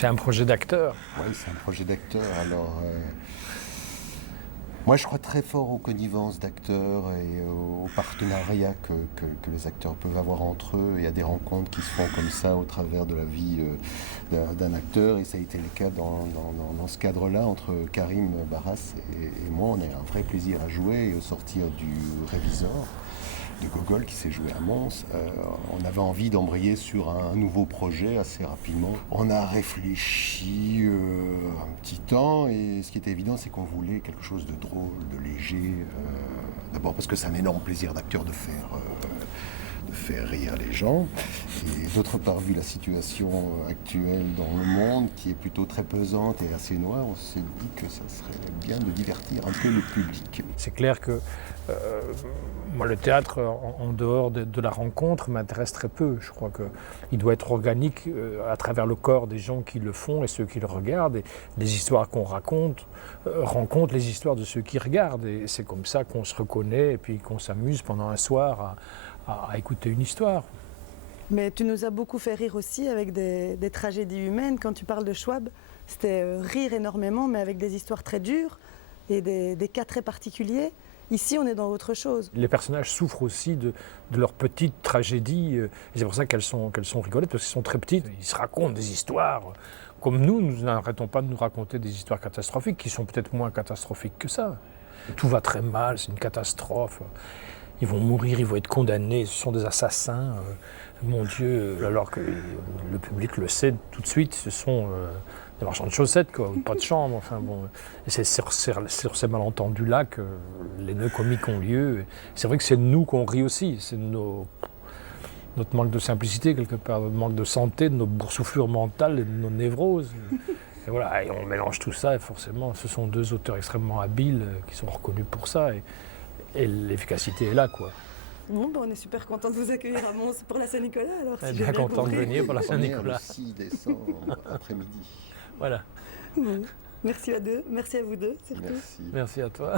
C'est un projet d'acteur. Oui, c'est un projet d'acteur. Alors, moi, je crois très fort aux connivences d'acteurs et aux partenariats que les acteurs peuvent avoir entre eux. Il y a des rencontres qui se font comme ça au travers de la vie d'un acteur. Et ça a été le cas dans ce cadre-là entre Karim Barras et moi. On a eu un vrai plaisir à jouer et au sortir du Révisor de Gogol qui s'est joué à Mons. On avait envie d'embrayer sur un nouveau projet assez rapidement. On a réfléchi un petit temps et ce qui était évident, c'est qu'on voulait quelque chose de drôle, de léger. D'abord parce que c'est un énorme plaisir d'acteur de faire rire les gens. Et d'autre part, vu la situation actuelle dans le monde, qui est plutôt très pesante et assez noire, on s'est dit que ça serait bien de divertir un peu le public. C'est clair que moi, le théâtre, en dehors de la rencontre, m'intéresse très peu. Je crois qu'il doit être organique à travers le corps des gens qui le font et ceux qui le regardent. Et les histoires qu'on raconte rencontrent les histoires de ceux qui regardent. Et c'est comme ça qu'on se reconnaît et puis qu'on s'amuse pendant un soir à écouter une histoire. Mais tu nous as beaucoup fait rire aussi avec des tragédies humaines. Quand tu parles de Schwab, c'était rire énormément, mais avec des histoires très dures et des cas très particuliers. Ici, on est dans autre chose. Les personnages souffrent aussi de leurs petites tragédies. Et c'est pour ça qu'elles sont rigolettes, parce qu'elles sont très petites. Ils se racontent des histoires. Comme nous n'arrêtons pas de nous raconter des histoires catastrophiques, qui sont peut-être moins catastrophiques que ça. Tout va très mal, c'est une catastrophe. Ils vont mourir, ils vont être condamnés, ce sont des assassins. Mon Dieu, alors que le public le sait tout de suite, ce sont des marchands de chaussettes, quoi, pas de chambre. Enfin, bon. Et c'est sur ces malentendus-là que les nœuds comiques ont lieu. Et c'est vrai que c'est de nous qu'on rit aussi, c'est de notre manque de simplicité quelque part, notre manque de santé, de nos boursouflures mentales et de nos névroses. Et voilà, et on mélange tout ça et forcément, ce sont deux auteurs extrêmement habiles qui sont reconnus pour ça. Et l'efficacité est là, quoi. Bon, ben on est super content de vous accueillir à Mons pour la Saint-Nicolas. Alors, si Bien content de venir pour la Saint-Nicolas. Le 6 décembre après-midi. Voilà. Bon. Merci à vous deux, surtout. Merci. Merci à toi.